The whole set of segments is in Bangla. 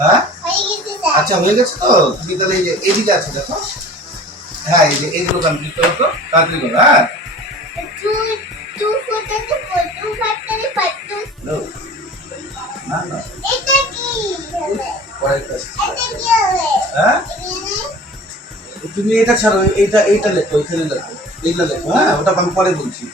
হ্যাঁ আচ্ছা হয়ে গেছে তো তুমি তাহলে এই যে এদিকে আছে দেখো হ্যাঁ এই যে এইগুলো কমপ্লিট করো তো তাড়াতাড়ি করো হ্যাঁ না না হ্যাঁ তুমি এটা ছাড়ো এইটা লেখো এখানে লেখো এইগুলো লেখো হ্যাঁ ওটা আমি পরে বলছি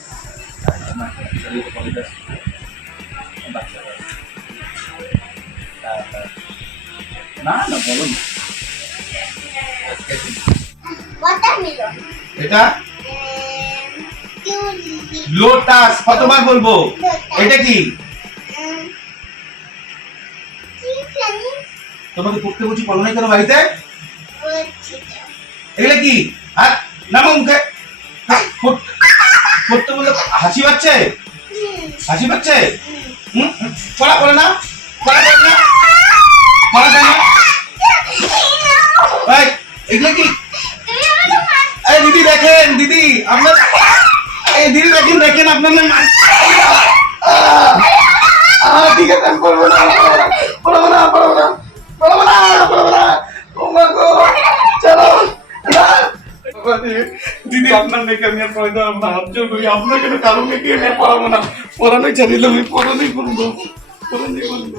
না না বলো না এটা লোটাস কতবার বলবো এটা কি তোমাকে পড়তে বলছি পড়ো নাই কেন বাড়িতে এগুলো কি আর নামো মুখে পড়তে বললে হাসি পাচ্ছে হাসি পাচ্ছে পড়া করে না পড়া করে না পড়া করে না এগুলো কি এই দিদি দেখেন দিদি আপনার এই দিদি দেখেন দেখেন আপনার ঠিক আছে আমি পড়বো না পড়বো না পড়বো না পড়বো না পড়বো না চলো দিদি আপনার মেয়েকে আমি আর পড়াই দেবো না হাত জোর করি আপনার কেন কারো মেয়েকে আমি আর পড়াবো না পড়ানোই ছাড়িয়ে আমি পড়ানোই করবো পড়ানোই করবো